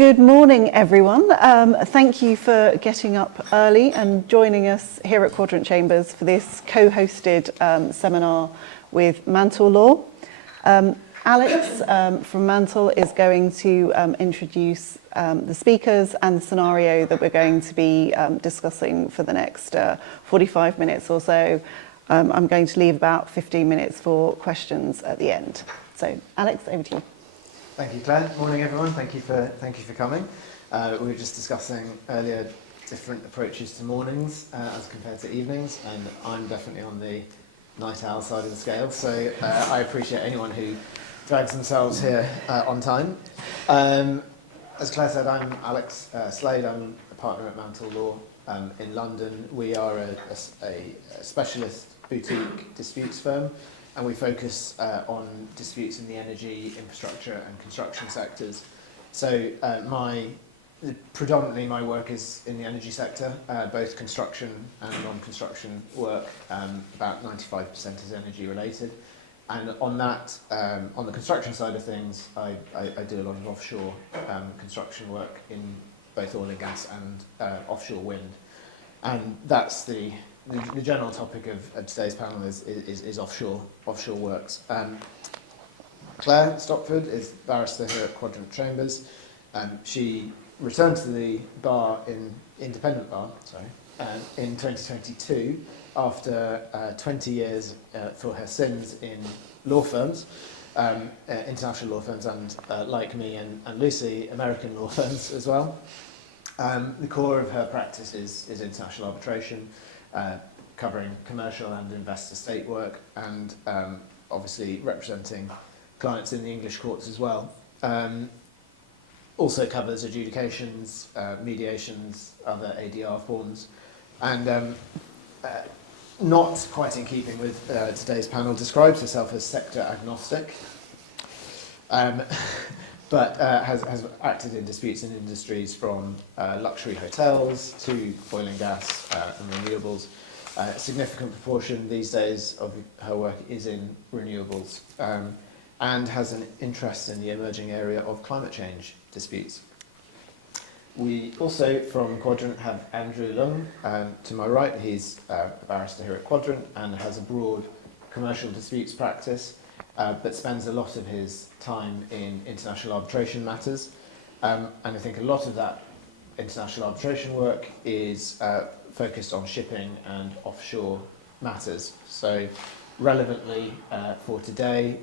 Good morning, everyone. Thank you for getting up early and joining us here at Quadrant Chambers for this co-hosted seminar with Mantle Law. Alex from Mantle is going to introduce the speakers and the scenario that we're going to be discussing for the next 45 minutes or so. I'm going to leave about 15 minutes for questions at the end. So, Alex, over to you. Thank you, Claire. Morning, everyone. Thank you for coming. We were just discussing earlier different approaches to mornings as compared to evenings, and I'm definitely on the night owl side of the scale. So I appreciate anyone who drags themselves here on time. As Claire said, I'm Alex Slade. I'm a partner at Mantle Law in London. We are a specialist boutique disputes firm. And we focus on disputes in the energy, infrastructure and construction sectors. So predominantly my work is in the energy sector, both construction and non-construction work. About 95% is energy related. And on that, on the construction side of things, I do a lot of offshore construction work in both oil and gas and offshore wind. And that's the general topic of today's panel is offshore works. Claire Stopford is barrister here at Quadrant Chambers. She returned to the independent bar, in 2022 after 20 years for her sins in law firms, international law firms, and like me and Lucy, American law firms as well. The core of her practice is international arbitration, covering commercial and investor state work, and obviously representing clients in the English courts as well. Also covers adjudications, mediations, other ADR forms, and not quite in keeping with today's panel, describes herself as sector agnostic, but has acted in disputes in industries from luxury hotels to oil and gas and renewables. A significant proportion these days of her work is in renewables, and has an interest in the emerging area of climate change disputes. We also, from Quadrant, have Andrew Lung to my right. He's a barrister here at Quadrant and has a broad commercial disputes practice, but spends a lot of his time in international arbitration matters. And I think a lot of that international arbitration work is focused on shipping and offshore matters. So relevantly for today,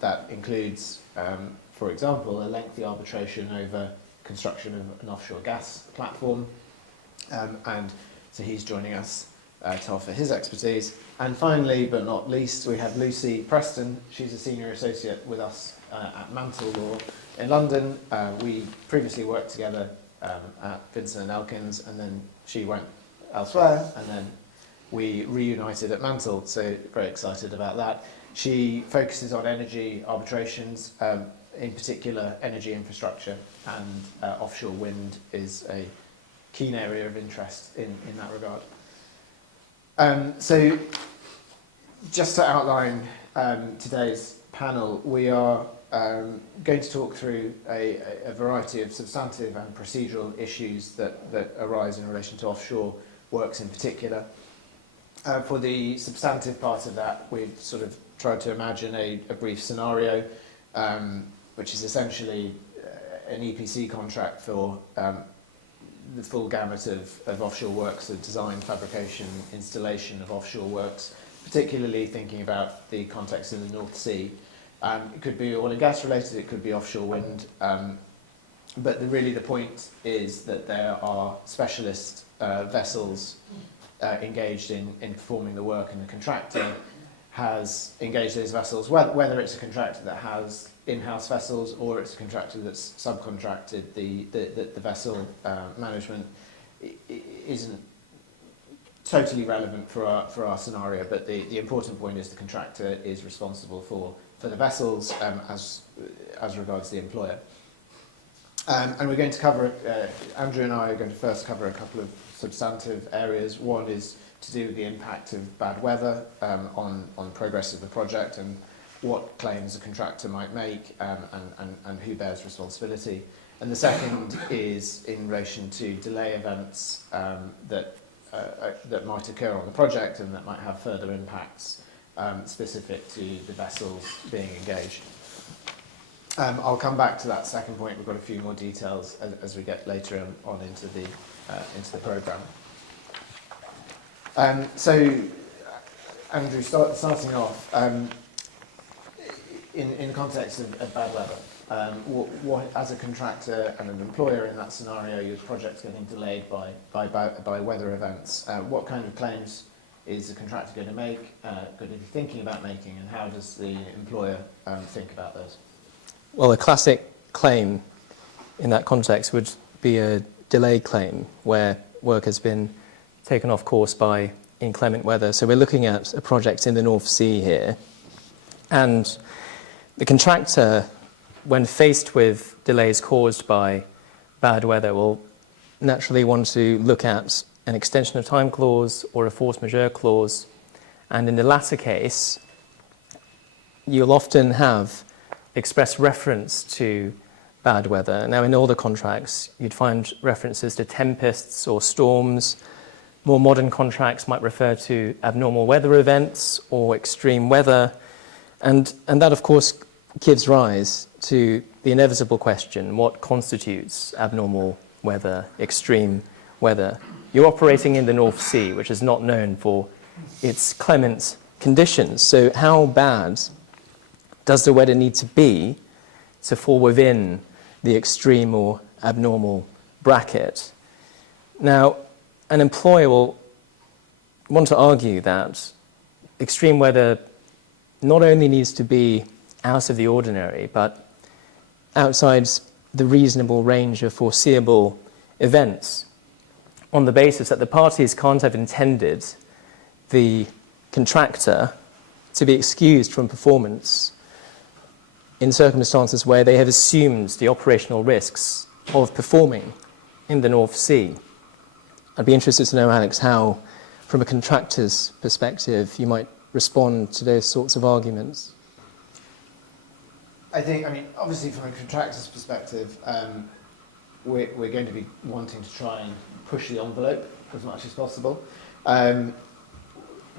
that includes, for example, a lengthy arbitration over construction of an offshore gas platform. And so he's joining us to offer his expertise. And finally, but not least, we have Lucy Preston. She's a senior associate with us at Mantle Law in London. We previously worked together at Vincent & Elkins, and then she went elsewhere, and then we reunited at Mantle, so very excited about that. She focuses on energy arbitrations, in particular energy infrastructure, and offshore wind is a keen area of interest in that regard. So just to outline today's panel, we are going to talk through a variety of substantive and procedural issues that arise in relation to offshore works in particular. For the substantive part of that, we've sort of tried to imagine a brief scenario, which is essentially an EPC contract for the full gamut of offshore works, so design, fabrication, installation of offshore works, particularly thinking about the context in the North Sea. It could be oil and gas related, it could be offshore wind, but really the point is that there are specialist vessels engaged in performing the work, and the contractor has engaged those vessels, whether it's a contractor that has in-house vessels or it's a contractor that's subcontracted the vessel management isn't totally relevant for our scenario, but the important point is the contractor is responsible for the vessels as regards the employer. And we're going to cover, Andrew and I are going to first cover a couple of substantive areas. One is to do with the impact of bad weather on progress of the project, and what claims a contractor might make, and who bears responsibility. And the second is in relation to delay events that might occur on the project and that might have further impacts specific to the vessels being engaged. I'll come back to that second point. We've got a few more details as we get later on into the programme. So, Andrew, starting off, in the context of bad weather, what, as a contractor and an employer in that scenario, your project's getting delayed by weather events, what kind of claims is the contractor going to make, going to be thinking about making, and how does the employer think about those? Well, a classic claim in that context would be a delay claim where work has been taken off course by inclement weather. So we're looking at a project in the North Sea here, and the contractor, when faced with delays caused by bad weather, will naturally want to look at an extension of time clause or a force majeure clause. And in the latter case, you'll often have express reference to bad weather. Now, in older contracts, you'd find references to tempests or storms. More modern contracts might refer to abnormal weather events or extreme weather. And that, of course, gives rise to the inevitable question, what constitutes abnormal weather, extreme weather? You're operating in the North Sea, which is not known for its clement conditions. So how bad does the weather need to be to fall within the extreme or abnormal bracket? Now, an employer will want to argue that extreme weather not only needs to be out of the ordinary, but outside the reasonable range of foreseeable events, on the basis that the parties can't have intended the contractor to be excused from performance in circumstances where they have assumed the operational risks of performing in the North Sea. I'd be interested to know, Alex, how, from a contractor's perspective, you might respond to those sorts of arguments. I mean, obviously from a contractor's perspective, we're going to be wanting to try and push the envelope as much as possible.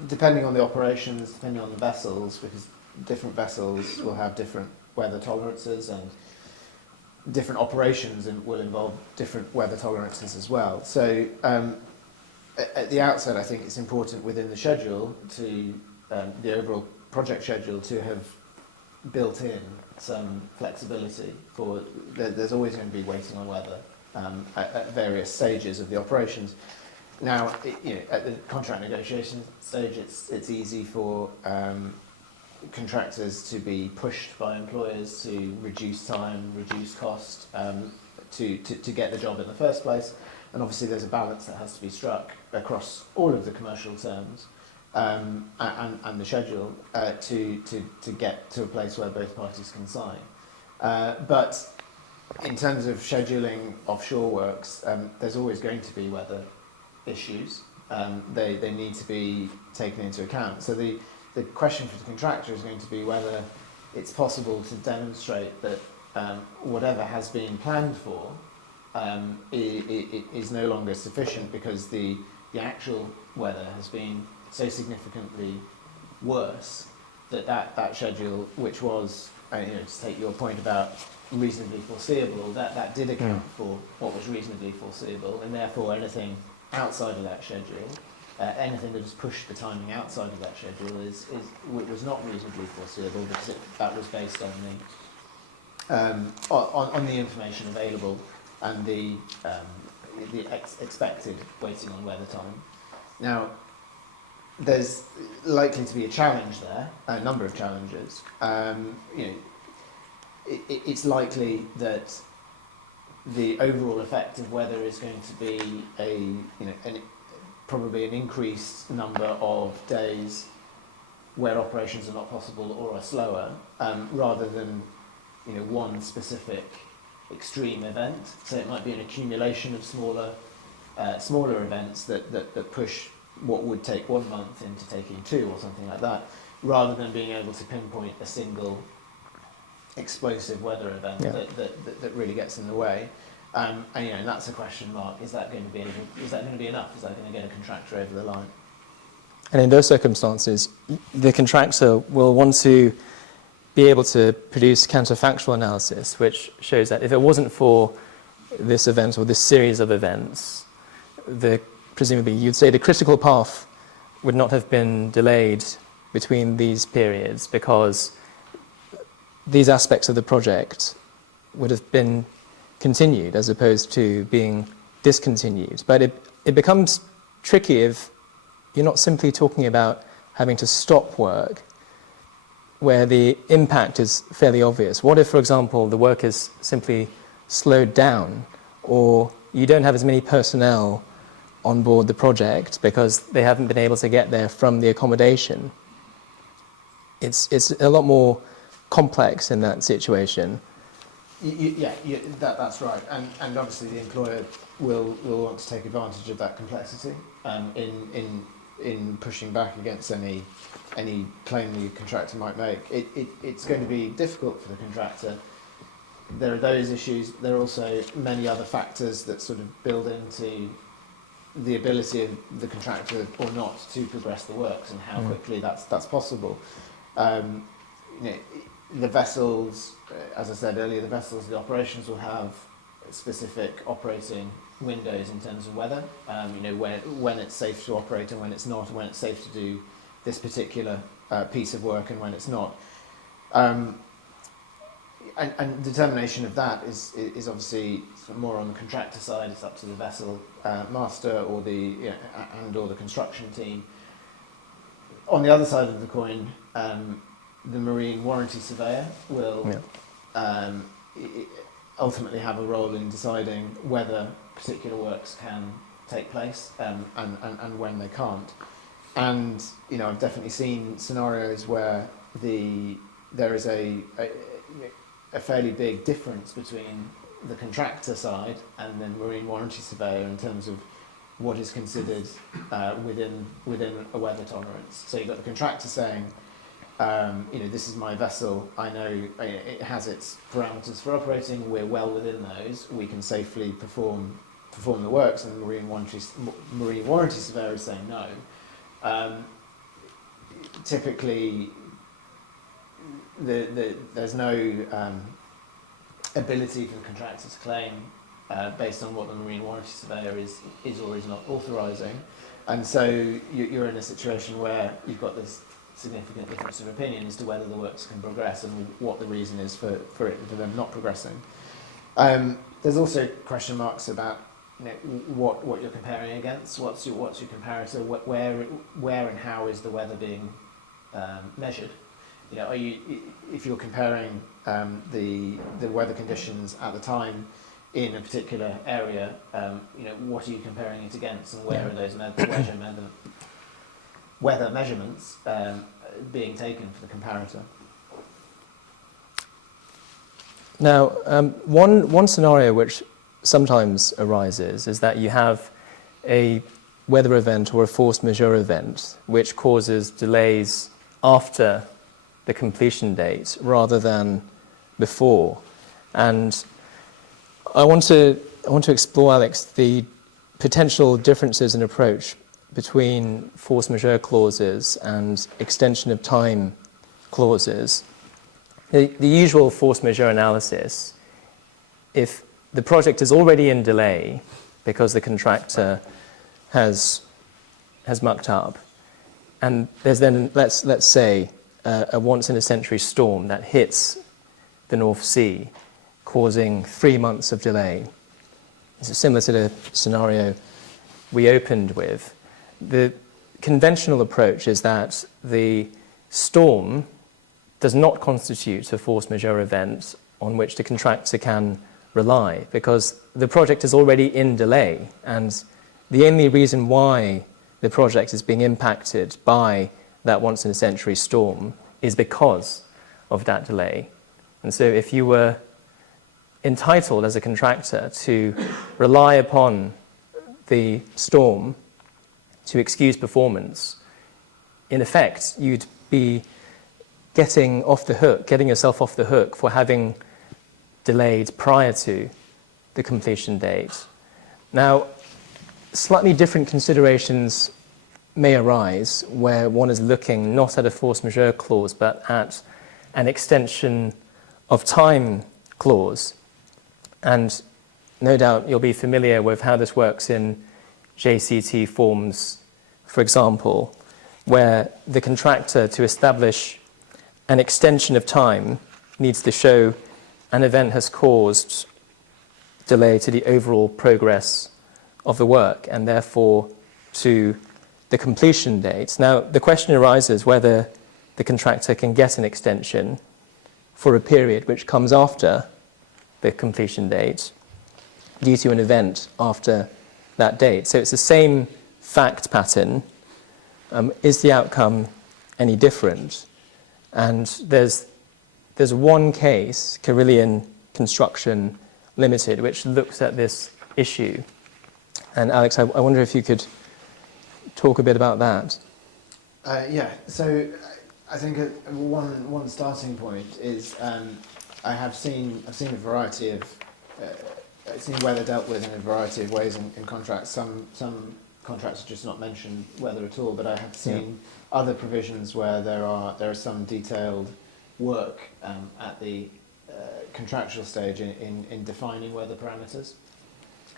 Depending on the operations, depending on the vessels, because different vessels will have different weather tolerances and different operations will involve different weather tolerances as well. So at the outset, I think it's important within the schedule to, the overall project schedule, to have built in some flexibility for, there's always going to be waiting on weather at various stages of the operations. Now, at the contract negotiation stage, it's easy for contractors to be pushed by employers to reduce time, reduce cost, to get the job in the first place. And obviously there's a balance that has to be struck across all of the commercial terms and the schedule to get to a place where both parties can sign. But in terms of scheduling offshore works, there's always going to be weather issues. They need to be taken into account. So the question for the contractor is going to be whether it's possible to demonstrate that whatever has been planned for is no longer sufficient because the actual weather has been so significantly worse that schedule, which was, to take your point about reasonably foreseeable, that did account for what was reasonably foreseeable, and therefore anything outside of that schedule, anything that has pushed the timing outside of that schedule was not reasonably foreseeable because that was based on the information available and the expected waiting on weather time. Now, there's likely to be a challenge there, a number of challenges. It's likely that the overall effect of weather is going to be probably an increased number of days where operations are not possible or are slower, rather than one specific extreme event. So it might be an accumulation of smaller events that push what would take 1 month into taking 2 or something like that, rather than being able to pinpoint a single explosive weather event Yeah. that really gets in the way. And that's a question mark. Is that going to be enough? Is that going to get a contractor over the line? And in those circumstances, the contractor will want to be able to produce counterfactual analysis, which shows that if it wasn't for this event or this series of events, presumably you'd say the critical path would not have been delayed between these periods because these aspects of the project would have been continued as opposed to being discontinued. But it becomes tricky if you're not simply talking about having to stop work where the impact is fairly obvious. What if, for example, the work is simply slowed down or you don't have as many personnel on board the project because they haven't been able to get there from the accommodation? It's a lot more complex in that situation. That's right. And obviously the employer will want to take advantage of that complexity in pushing back against any claim the contractor might make. It's going to be difficult for the contractor. There are those issues. There are also many other factors that sort of build into the ability of the contractor or not to progress the works and how quickly that's possible. The vessels, as I said earlier, the operations will have specific operating windows in terms of weather. When it's safe to operate and when it's not, and when it's safe to do this particular piece of work and when it's not. And determination of that is obviously more on the contractor side. It's up to the vessel master or the construction team. On the other side of the coin, the marine warranty surveyor will ultimately have a role in deciding whether particular works can take place and when they can't. And I've definitely seen scenarios where there is a fairly big difference between the contractor side and then marine warranty surveyor in terms of what is considered within a weather tolerance. So you've got the contractor saying, this is my vessel, I know it has its parameters for operating, we're well within those, we can safely perform the works, and the marine warranty surveyor is saying no. Typically, there's no ability for the contractor to claim based on what the marine warranty surveyor is or is not authorising, and so you're in a situation where you've got this significant difference of opinion as to whether the works can progress and what the reason is for them not progressing. There's also question marks about what you're comparing against. What's your comparator? Where and how is the weather being measured? If you're comparing the weather conditions at the time in a particular area, what are you comparing it against, and where are those weather measurements being taken for the comparator? Now, one scenario which sometimes arises is that you have a weather event or a force majeure event which causes delays after the completion date rather than before. And I want to explore, Alex, the potential differences in approach between force majeure clauses and extension of time clauses. The usual force majeure analysis, if the project is already in delay because the contractor has mucked up, and there's then, let's say, a once-in-a-century storm that hits the North Sea, causing 3 months of delay. It's similar to the scenario we opened with. The conventional approach is that the storm does not constitute a force majeure event on which the contractor can rely, because the project is already in delay, and the only reason why the project is being impacted by that once-in-a-century storm is because of that delay. And so if you were entitled as a contractor to rely upon the storm to excuse performance, in effect, you'd be getting yourself off the hook for having delayed prior to the completion date. Now, slightly different considerations may arise where one is looking not at a force majeure clause but at an extension of time clause. And no doubt you'll be familiar with how this works in JCT forms, for example, where the contractor, to establish an extension of time, needs to show an event has caused delay to the overall progress of the work and therefore to the completion date. Now, the question arises whether the contractor can get an extension for a period which comes after the completion date due to an event after that date. So it's the same fact pattern. Is the outcome any different? And there's one case, Carillion Construction Limited, which looks at this issue. And Alex, I wonder if you could talk a bit about that. Yeah, so I think one starting point is I've seen a variety of I've seen weather dealt with in a variety of ways in contracts. Some contracts are just not mentioned weather at all, but I have seen other provisions where there is some detailed work at the contractual stage in defining weather parameters,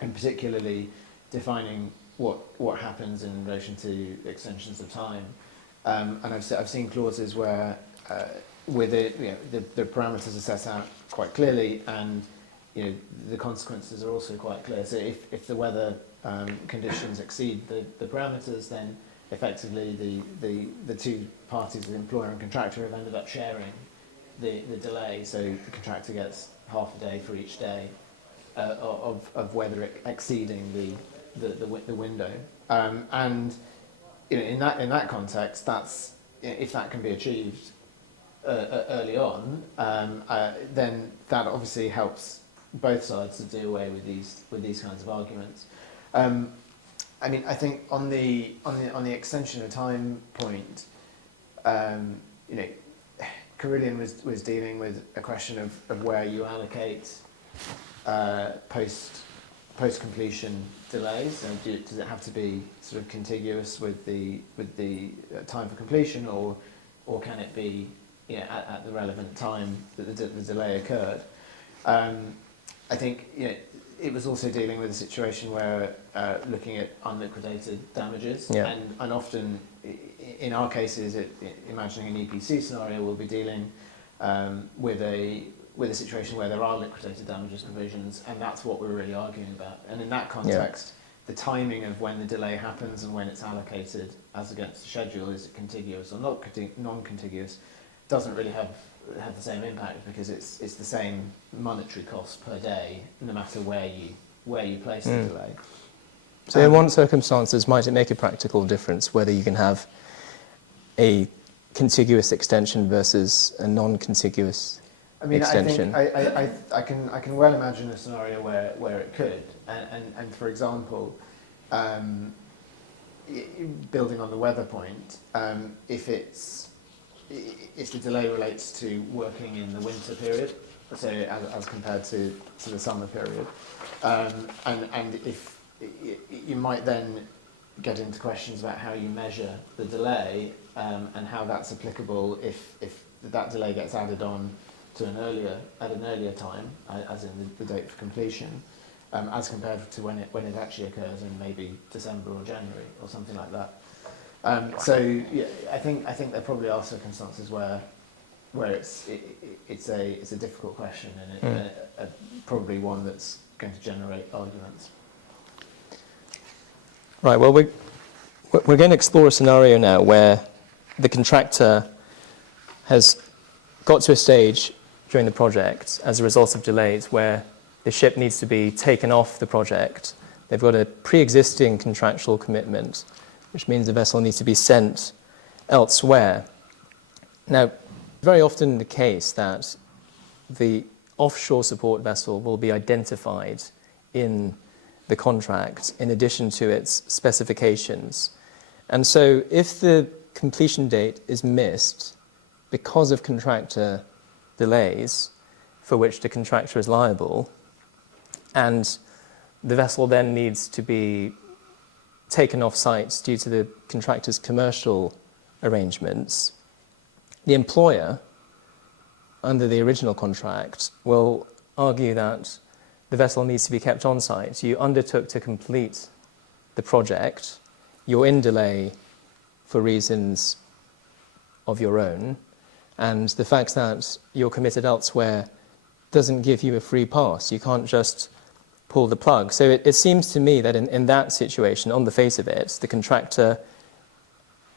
and particularly defining what happens in relation to extensions of time. And I've seen clauses where with it, the parameters are set out quite clearly, and the consequences are also quite clear. So if the weather conditions exceed the parameters, then effectively the two parties, the employer and contractor, have ended up sharing the delay. So the contractor gets half a day for each day of weather exceeding the window. And in that context, that's, if that can be achieved early on, then that obviously helps both sides to do away with these kinds of arguments. I mean, I think on the extension of time point, Carillion was dealing with a question of where you allocate post completion delays. So does it have to be sort of contiguous with the time for completion, or can it be at the relevant time that the delay occurred? I think it was also dealing with a situation where looking at unliquidated damages, and often in our cases, imagining an EPC scenario, we'll be dealing with a situation where there are liquidated damages provisions, and that's what we're really arguing about. And in that context, the timing of when the delay happens and when it's allocated as against the schedule, is it contiguous or not non-contiguous, doesn't really have the same impact, because it's the same monetary cost per day no matter where you place the delay. So in one circumstances, might it make a practical difference whether you can have a contiguous extension versus a non-contiguous extension? I can well imagine a scenario where it could, and for example, building on the weather point, if the delay relates to working in the winter period, so as compared to the summer period, and if you might then get into questions about how you measure the delay, and how that's applicable if that delay gets added on to an earlier time, as in the date for completion, as compared to when it actually occurs in maybe December or January or something like that. So yeah, I think there probably are circumstances where it's a difficult question, and probably one that's going to generate arguments. Right. Well, we're going to explore a scenario now where the contractor has got to a stage during the project as a result of delays where the ship needs to be taken off the project. They've got a pre-existing contractual commitment, which means the vessel needs to be sent elsewhere. Now, very often the case that the offshore support vessel will be identified in the contract in addition to its specifications. And so if the completion date is missed because of contractor delays for which the contractor is liable, and the vessel then needs to be taken off site due to the contractor's commercial arrangements, the employer, under the original contract, will argue that the vessel needs to be kept on site. You undertook to complete the project, you're in delay for reasons of your own, and the fact that you're committed elsewhere doesn't give you a free pass. You can't just pull the plug. So it seems to me that in that situation, on the face of it, the contractor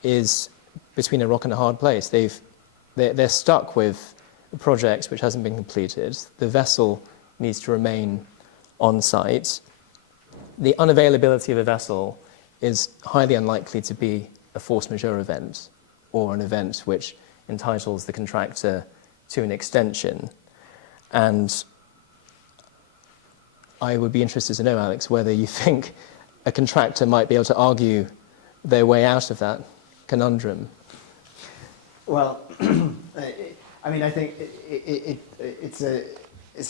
is between a rock and a hard place. They're stuck with a project which hasn't been completed. The vessel needs to remain on site. The unavailability of a vessel is highly unlikely to be a force majeure event or an event which entitles the contractor to an extension. And I would be interested to know, Alex, whether you think a contractor might be able to argue their way out of that conundrum. Well, I mean, I think it's an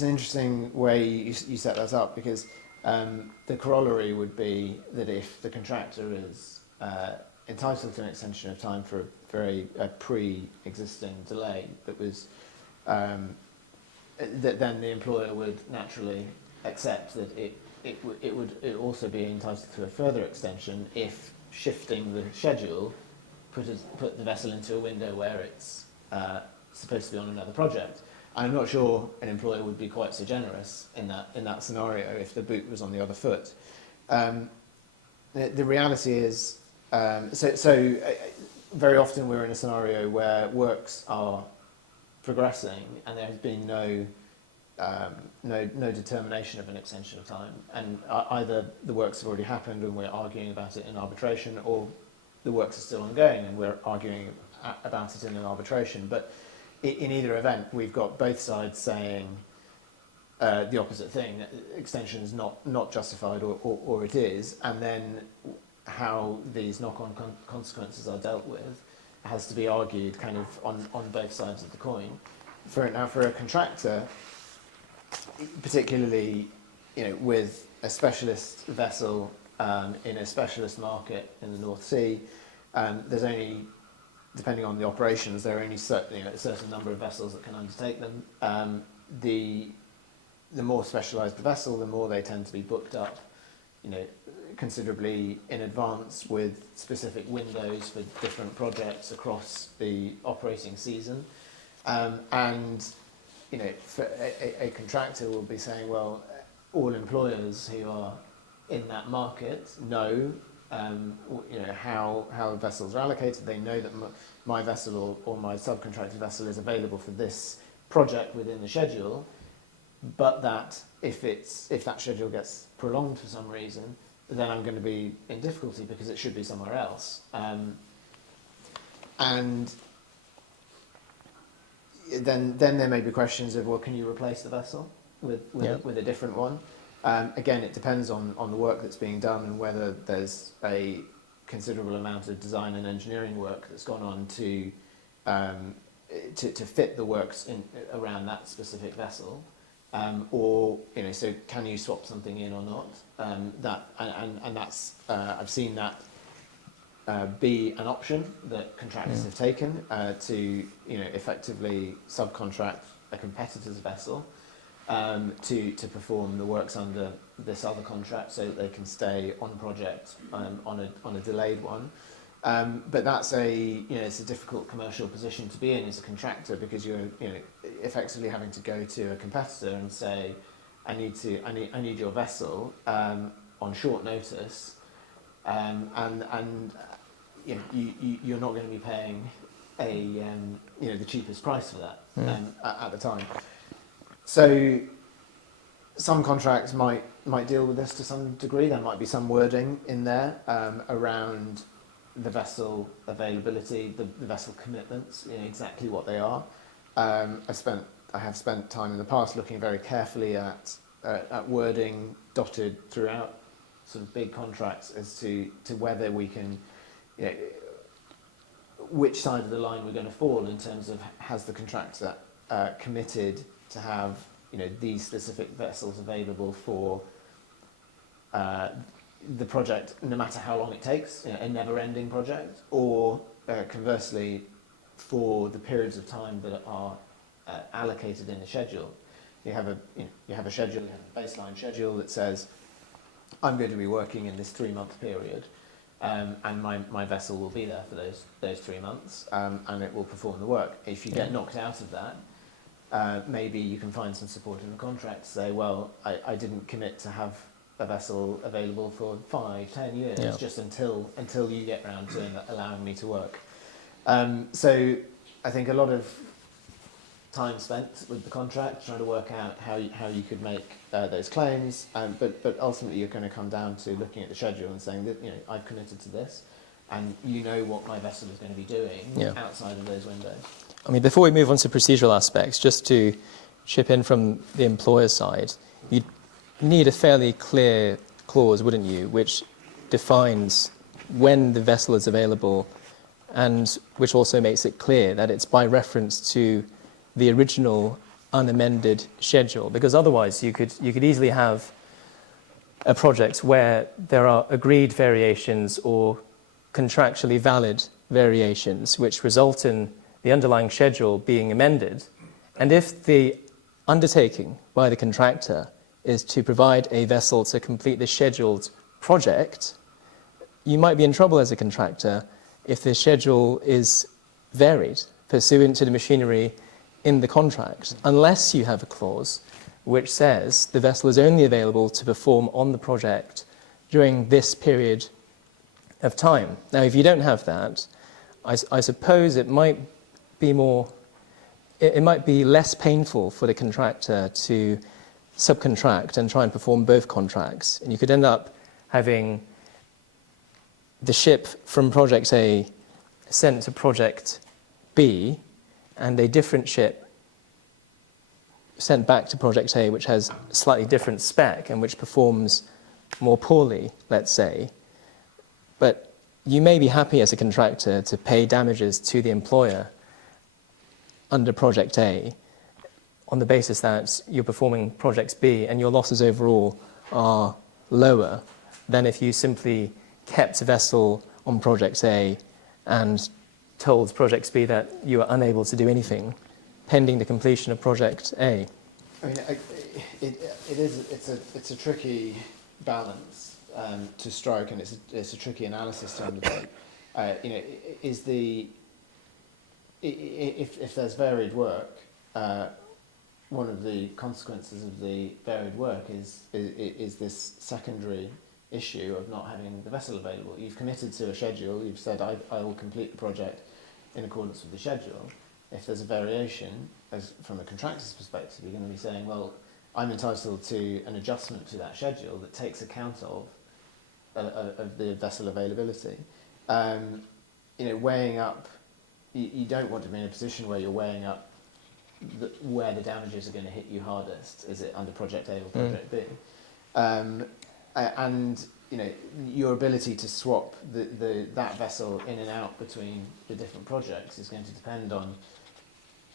interesting way you set that up, because the corollary would be that if the contractor is entitled to an extension of time for a pre-existing delay that was that then the employer would naturally accept that it would also be entitled to a further extension if shifting the schedule put the vessel into a window where it's supposed to be on another project. I'm not sure an employer would be quite so generous in that scenario if the boot was on the other foot. The reality is, very often we're in a scenario where works are progressing and there has been no determination of an extension of time, and either the works have already happened and we're arguing about it in arbitration, or the works are still ongoing and we're arguing about it in an arbitration. But in either event, we've got both sides saying the opposite thing: extension is not justified, or it is, and then how these knock-on consequences are dealt with has to be argued kind of on both sides of the coin. For a contractor, particularly, with a specialist vessel in a specialist market in the North Sea, there's only, depending on the operations, there are only a certain number of vessels that can undertake them. The more specialised the vessel, the more they tend to be booked up, considerably in advance, with specific windows for different projects across the operating season. And for a contractor will be saying, well, all employers who are in that market know, how vessels are allocated. They know that my vessel or my subcontracted vessel is available for this project within the schedule, but that if that schedule gets prolonged for some reason, then I'm going to be in difficulty because it should be somewhere else. And then there may be questions of, well, can you replace the vessel with a different one? Again, it depends on the work that's being done and whether there's a considerable amount of design and engineering work that's gone on to fit the works around that specific vessel, or so can you swap something in or not? That's I've seen that be an option that contractors have taken to effectively subcontract a competitor's vessel to perform the works under this other contract, so that they can stay on project on a delayed one. But that's it's a difficult commercial position to be in as a contractor, because you're effectively having to go to a competitor and say, I need your vessel on short notice, and you're not going to be paying the cheapest price for that at the time. So some contracts might deal with this to some degree. There might be some wording in there around the vessel availability, the vessel commitments, exactly what they are. I have spent time in the past looking very carefully at wording dotted throughout sort of big contracts as to whether we can, which side of the line we're going to fall in terms of has the contractor committed to have these specific vessels available for the project, no matter how long it takes, a never-ending project, or conversely, for the periods of time that are allocated in the schedule. You have a schedule, you have a baseline schedule that says, I'm going to be working in this 3-month period, and my vessel will be there for those 3 months, and it will perform the work. If you get knocked out of that, maybe you can find some support in the contract to say, well, I didn't commit to have a vessel available for 5-10 years, just until you get round to allowing me to work. So I think a lot of time spent with the contract trying to work out how you could make those claims, but ultimately you're going to come down to looking at the schedule and saying that I've committed to this, and what my vessel is going to be doing outside of those windows. I mean, before we move on to procedural aspects, just to chip in from the employer side, you'd need a fairly clear clause, wouldn't you, which defines when the vessel is available, and which also makes it clear that it's by reference to the original unamended schedule, because otherwise you could easily have a project where there are agreed variations or contractually valid variations which result in the underlying schedule being amended, and if the undertaking by the contractor is to provide a vessel to complete the scheduled project, you might be in trouble as a contractor if the schedule is varied pursuant to the machinery in the contract, unless you have a clause which says the vessel is only available to perform on the project during this period of time. Now, if you don't have that, I suppose it might be less painful for the contractor to subcontract and try and perform both contracts, and you could end up having the ship from project A sent to project B, and a different ship sent back to project A which has slightly different spec and which performs more poorly, let's say. But you may be happy as a contractor to pay damages to the employer under project A on the basis that you're performing projects B and your losses overall are lower than if you simply kept a vessel on project A and told project B that you are unable to do anything pending the completion of project A. I mean, it's a tricky balance to strike, and it's a tricky analysis to undertake. If there's varied work, one of the consequences of the varied work is this secondary issue of not having the vessel available. You've committed to a schedule. You've said I will complete the project in accordance with the schedule. If there's a variation, as from a contractor's perspective, you're going to be saying, well, I'm entitled to an adjustment to that schedule that takes account of the vessel availability. Weighing up, you don't want to be in a position where you're weighing up where the damages are going to hit you hardest. Is it under project A or project B? And your ability to swap that vessel in and out between the different projects is going to depend on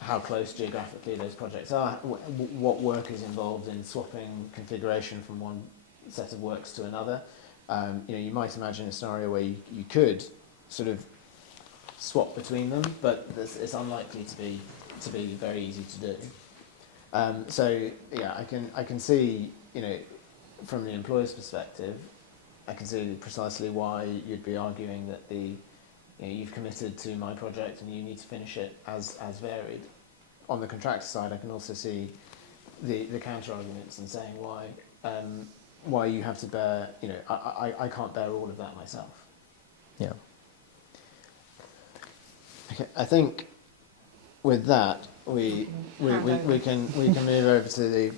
how close geographically those projects are, what work is involved in swapping configuration from one set of works to another. You might imagine a scenario where you could sort of swap between them, but it's unlikely to be very easy to do. So yeah, I can see, from the employer's perspective, I can see precisely why you'd be arguing that you've committed to my project and you need to finish it as varied. On the contractor side, I can also see the counter arguments and saying why you have to bear. I can't bear all of that myself. Yeah. Okay, I think with that we can move over to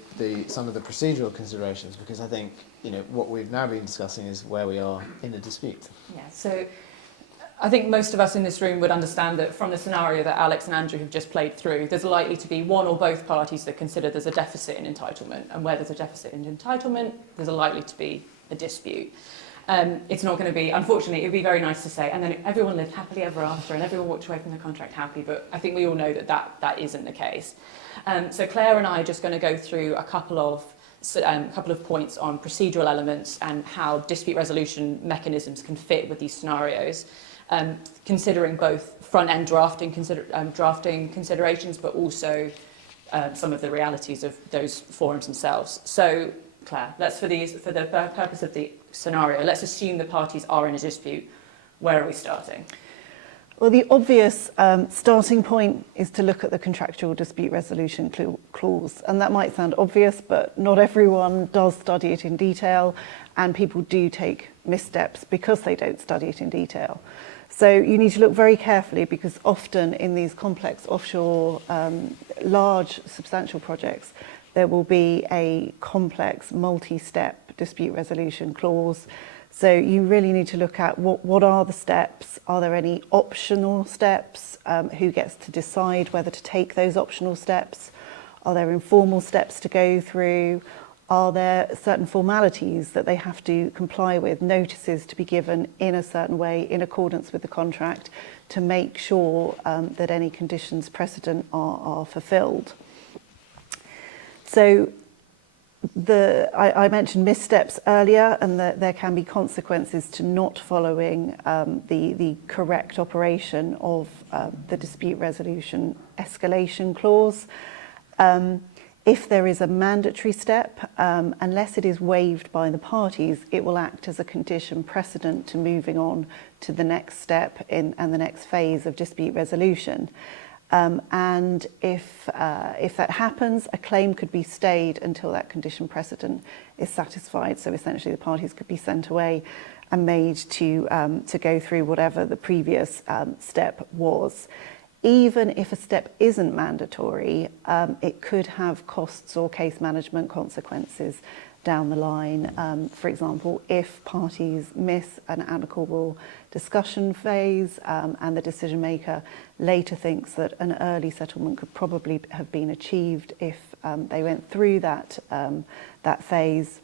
some of the procedural considerations, because I think what we've now been discussing is where we are in the dispute. Yeah, so I think most of us in this room would understand that from the scenario that Alex and Andrew have just played through, there's likely to be one or both parties that consider there's a deficit in entitlement, and where there's a deficit in entitlement, there's likely to be a dispute. It's not going to be, unfortunately, it would be very nice to say, and then everyone lived happily ever after and everyone walked away from the contract happy, but I think we all know that isn't the case. So Claire and I are just going to go through a couple of points on procedural elements and how dispute resolution mechanisms can fit with these scenarios, considering both front-end drafting considerations, but also some of the realities of those forums themselves. So Claire, for the purpose of the scenario, let's assume the parties are in a dispute. Where are we starting? Well, the obvious starting point is to look at the contractual dispute resolution clause. And that might sound obvious, but not everyone does study it in detail, and people do take missteps because they don't study it in detail. So you need to look very carefully, because often in these complex offshore, large, substantial projects, there will be a complex multi-step dispute resolution clause. So you really need to look at what are the steps, are there any optional steps, who gets to decide whether to take those optional steps, are there informal steps to go through, are there certain formalities that they have to comply with, notices to be given in a certain way in accordance with the contract to make sure that any conditions precedent are fulfilled. So I mentioned missteps earlier, and that there can be consequences to not following the correct operation of the dispute resolution escalation clause. If there is a mandatory step, unless it is waived by the parties, it will act as a condition precedent to moving on to the next step and the next phase of dispute resolution. And if that happens, a claim could be stayed until that condition precedent is satisfied. So essentially the parties could be sent away and made to go through whatever the previous step was. Even if a step isn't mandatory, it could have costs or case management consequences down the line. For example, if parties miss an amicable discussion phase and the decision maker later thinks that an early settlement could probably have been achieved if they went through that phase,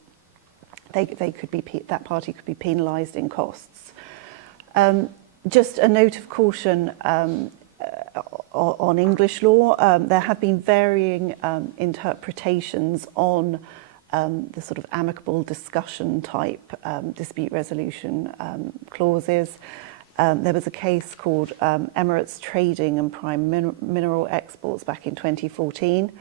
that party could be penalised in costs. Just a note of caution on English law. There have been varying interpretations on the sort of amicable discussion type dispute resolution clauses. There was a case called Emirates Trading and Prime Mineral Exports back in 2014,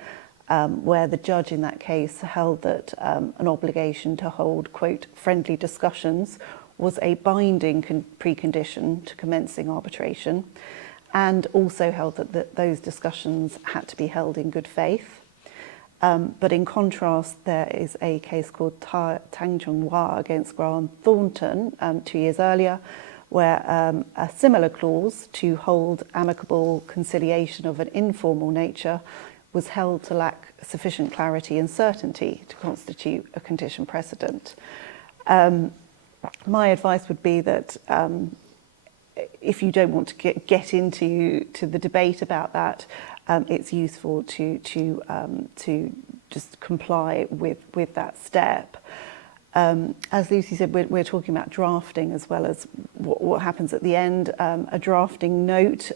where the judge in that case held that an obligation to hold, quote, friendly discussions was a binding precondition to commencing arbitration, and also held that those discussions had to be held in good faith. But in contrast, there is a case called Tang Chunghua against Grant Thornton 2 years earlier, where a similar clause to hold amicable conciliation of an informal nature was held to lack sufficient clarity and certainty to constitute a condition precedent. My advice would be that if you don't want to get into the debate about that, it's useful to just comply with that step. As Lucy said, we're talking about drafting as well as what happens at the end. A drafting note,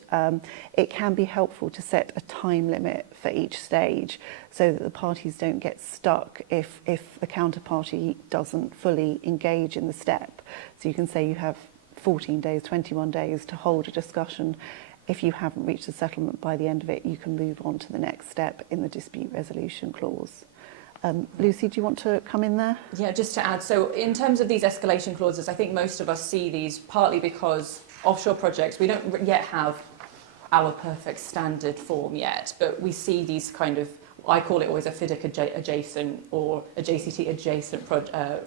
it can be helpful to set a time limit for each stage so that the parties don't get stuck if the counterparty doesn't fully engage in the step. So you can say you have 14 days, 21 days to hold a discussion. If you haven't reached a settlement by the end of it, you can move on to the next step in the dispute resolution clause. Lucy, do you want to come in there? Yeah, just to add, so in terms of these escalation clauses, I think most of us see these partly because offshore projects, we don't yet have our perfect standard form yet, but we see these kind of, I call it always a FIDIC adjacent or a JCT adjacent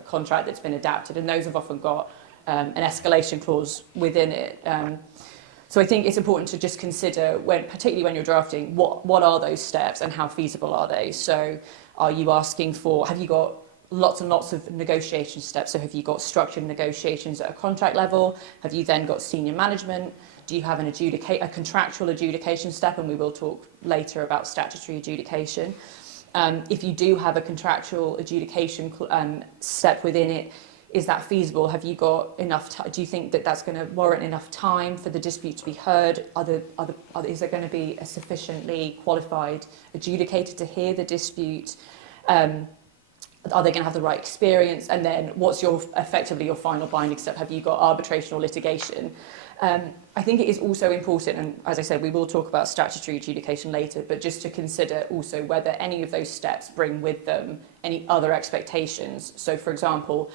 contract that's been adapted, and those have often got an escalation clause within it. So I think it's important to just consider, particularly when you're drafting, what are those steps and how feasible are they? So are you asking for, have you got lots and lots of negotiation steps? So have you got structured negotiations at a contract level? Have you then got senior management? Do you have a contractual adjudication step? And we will talk later about statutory adjudication. If you do have a contractual adjudication step within it, is that feasible? Have you got enough time? Do you think that that's going to warrant enough time for the dispute to be heard? Is there going to be a sufficiently qualified adjudicator to hear the dispute? Are they going to have the right experience? And then what's effectively your final binding step? Have you got arbitration or litigation? I think it is also important, and as I said, we will talk about statutory adjudication later, but just to consider also whether any of those steps bring with them any other expectations. So, for example,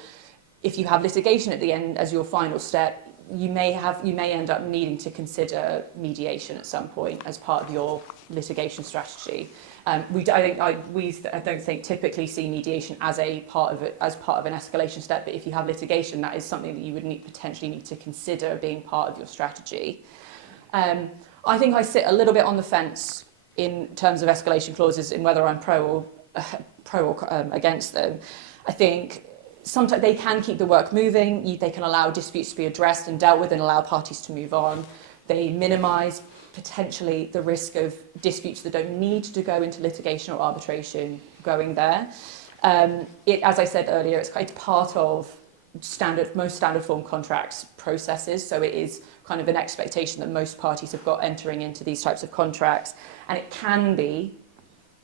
if you have litigation at the end as your final step, you may end up needing to consider mediation at some point as part of your litigation strategy. I don't think typically see mediation as part of an escalation step, but if you have litigation, that is something that you would potentially need to consider being part of your strategy. I think I sit a little bit on the fence in terms of escalation clauses in whether I'm pro or against them. I think sometimes they can keep the work moving. They can allow disputes to be addressed and dealt with and allow parties to move on. They minimise potentially the risk of disputes that don't need to go into litigation or arbitration going there. As I said earlier, it's part of most standard form contracts processes, so it is kind of an expectation that most parties have got entering into these types of contracts, and it can be,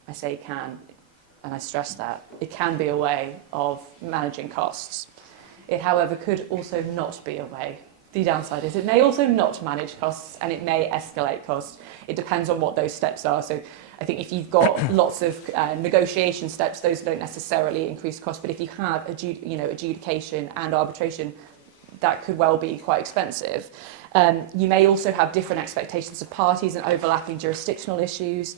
I say can, and I stress that, it can be a way of managing costs. It, however, could also not be a way. The downside is it may also not manage costs and it may escalate costs. It depends on what those steps are. So I think if you've got lots of negotiation steps, those don't necessarily increase costs. But if you have adjudication and arbitration, that could well be quite expensive. You may also have different expectations of parties and overlapping jurisdictional issues.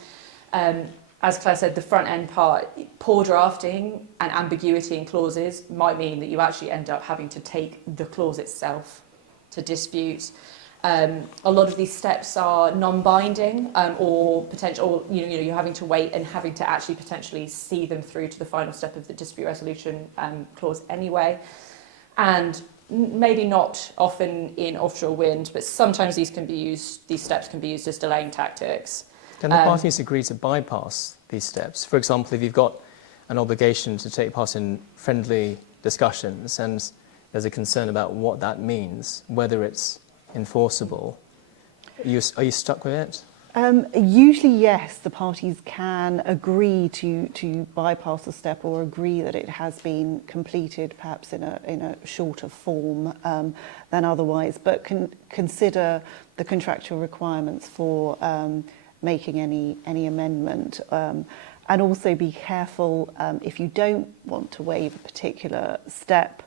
As Claire said, the front end part, poor drafting and ambiguity in clauses might mean that you actually end up having to take the clause itself to dispute. A lot of these steps are non-binding, or potential, or you're having to wait and having to actually potentially see them through to the final step of the dispute resolution clause anyway. And maybe not often in offshore wind, but sometimes these steps can be used as delaying tactics. Can the parties agree to bypass these steps? For example, if you've got an obligation to take part in friendly discussions and there's a concern about what that means, whether it's enforceable, are you stuck with it? Usually, yes, the parties can agree to bypass a step or agree that it has been completed, perhaps in a shorter form than otherwise, but can consider the contractual requirements for making any amendment, and also be careful if you don't want to waive a particular step,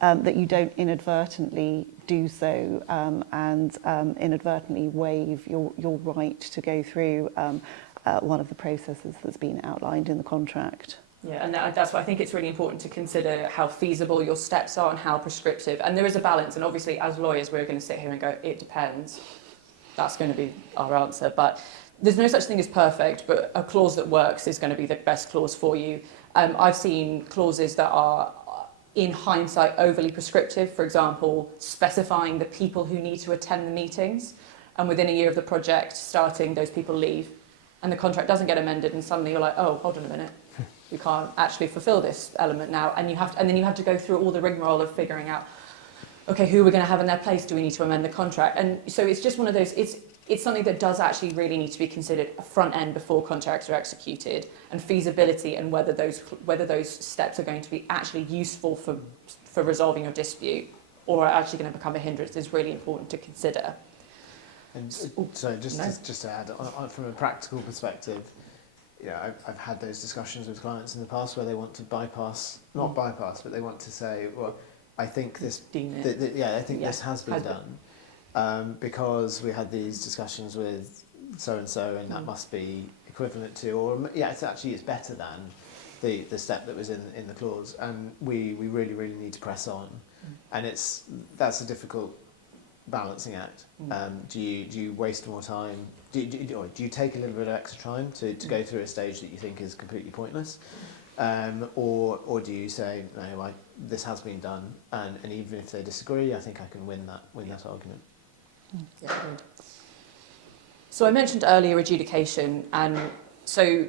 that you don't inadvertently do so and inadvertently waive your right to go through one of the processes that's been outlined in the contract. Yeah, and that's why I think it's really important to consider how feasible your steps are and how prescriptive. And there is a balance, and obviously as lawyers we're going to sit here and go, it depends. That's going to be our answer. But there's no such thing as perfect, but a clause that works is going to be the best clause for you. I've seen clauses that are, in hindsight, overly prescriptive. For example, specifying the people who need to attend the meetings, and within a year of the project starting, those people leave, and the contract doesn't get amended, and suddenly you're like, oh, hold on a minute, we can't actually fulfil this element now, and then you have to go through all the rigmarole of figuring out, okay, who we're going to have in their place? Do we need to amend the contract? And so it's just one of those. It's something that does actually really need to be considered front end before contracts are executed, and feasibility and whether those steps are going to be actually useful for resolving your dispute or are actually going to become a hindrance is really important to consider. And so just to add, from a practical perspective, I've had those discussions with clients in the past where they want to not bypass, but they want to say, well, I think this, this has been done. Because we had these discussions with so-and-so and that must be equivalent to, or it's better than the step that was in the clause, and we really, really need to press on. And that's a difficult balancing act. Do you waste more time? Do you take a little bit of extra time to go through a stage that you think is completely pointless? Or do you say, no, this has been done, and even if they disagree, I think I can win that argument. Yeah, good. So I mentioned earlier adjudication, and so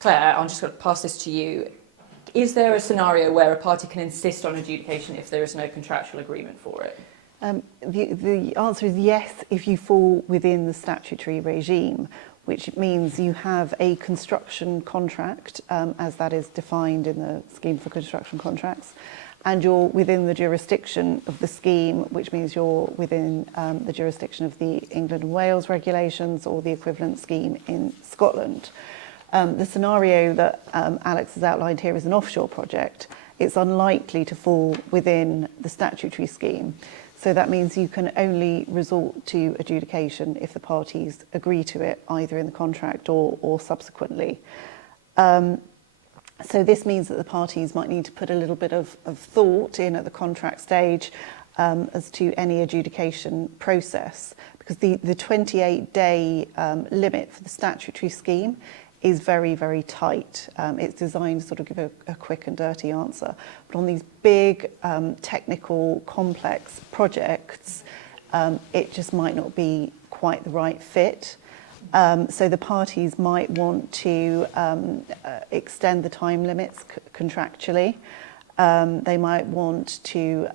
Claire, I'm just going to pass this to you. is there a scenario where a party can insist on adjudication if there is no contractual agreement for it? The answer is yes, if you fall within the statutory regime, which means you have a construction contract, as that is defined in the scheme for construction contracts, and you're within the jurisdiction of the scheme, which means you're within the jurisdiction of the England and Wales regulations or the equivalent scheme in Scotland. The scenario that Alex has outlined here is an offshore project. It's unlikely to fall within the statutory scheme. So that means you can only resort to adjudication if the parties agree to it, either in the contract or subsequently. So this means that the parties might need to put a little bit of thought in at the contract stage as to any adjudication process, because the 28-day limit for the statutory scheme is very, very tight. It's designed to sort of give a quick and dirty answer. But on these big, technical, complex projects, it just might not be quite the right fit. So the parties might want to extend the time limits contractually. They might want to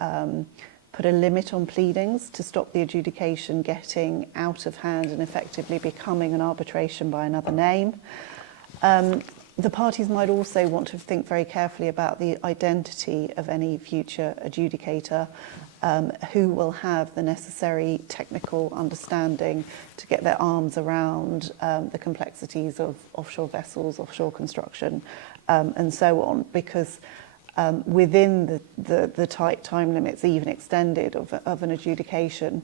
put a limit on pleadings to stop the adjudication getting out of hand and effectively becoming an arbitration by another name. The parties might also want to think very carefully about the identity of any future adjudicator, who will have the necessary technical understanding to get their arms around the complexities of offshore vessels, offshore construction, and so on, because within the tight time limits, even extended, of an adjudication,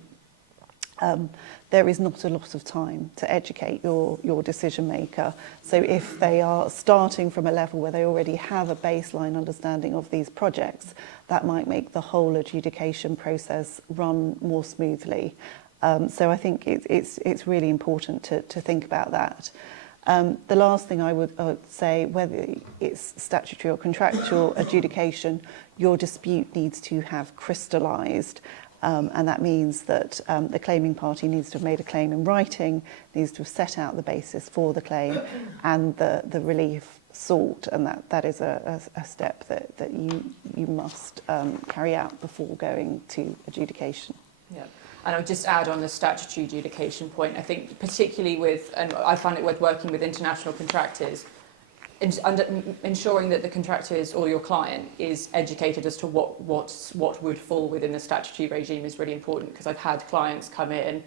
there is not a lot of time to educate your decision maker. So if they are starting from a level where they already have a baseline understanding of these projects, that might make the whole adjudication process run more smoothly. So I think it's really important to think about that. The last thing I would say, whether it's statutory or contractual adjudication, your dispute needs to have crystallised. And that means that the claiming party needs to have made a claim in writing, needs to have set out the basis for the claim and the relief sought, and that is a step that you must carry out before going to adjudication. Yeah. And I would just add on the statutory adjudication point, I think particularly with, and I find it worth working with international contractors, ensuring that the contractors or your client is educated as to what would fall within the statutory regime is really important, because I've had clients come in